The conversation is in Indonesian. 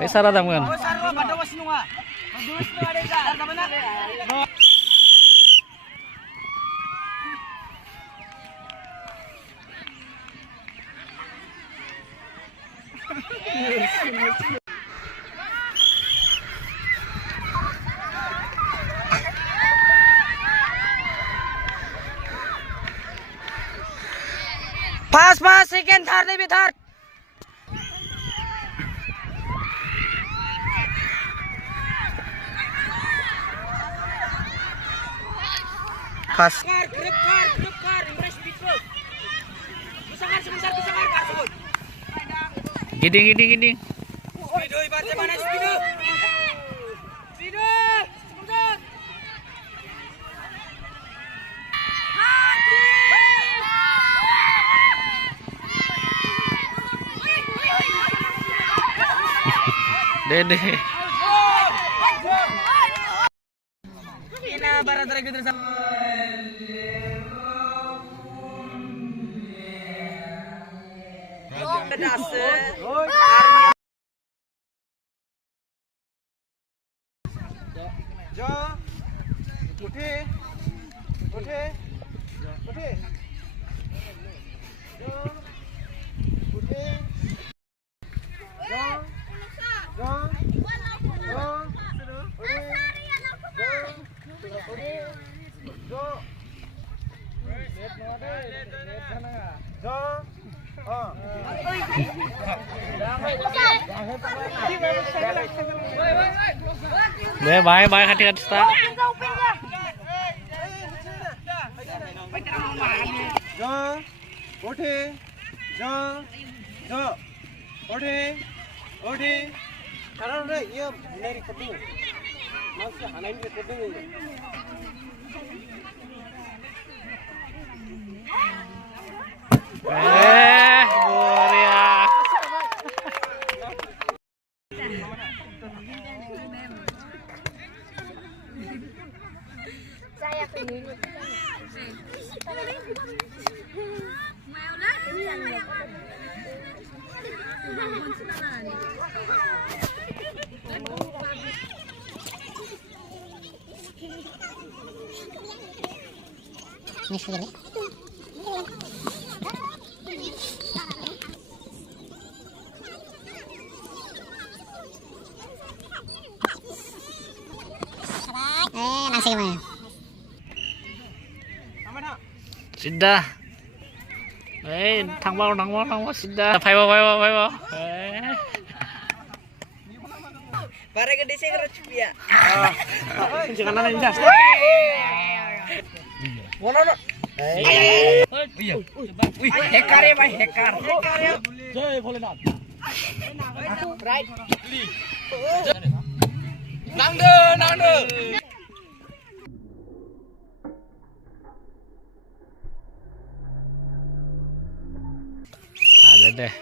Besar ada mungkin. Pas second third lebih third. Pas. Giding. Dede. Ina barat lagi terus. Deh, bye hati-hati sta. Gloria. Saya pengen. Nasi gimana? Sudah. Thằng bao sudah. Phải vào. Bare gede sih kerja ya. Jangan nanya jas. Mana? Iya. Hekar ya, Bang, hekar. Jai Bholenath. Right. Nangde. Ada deh.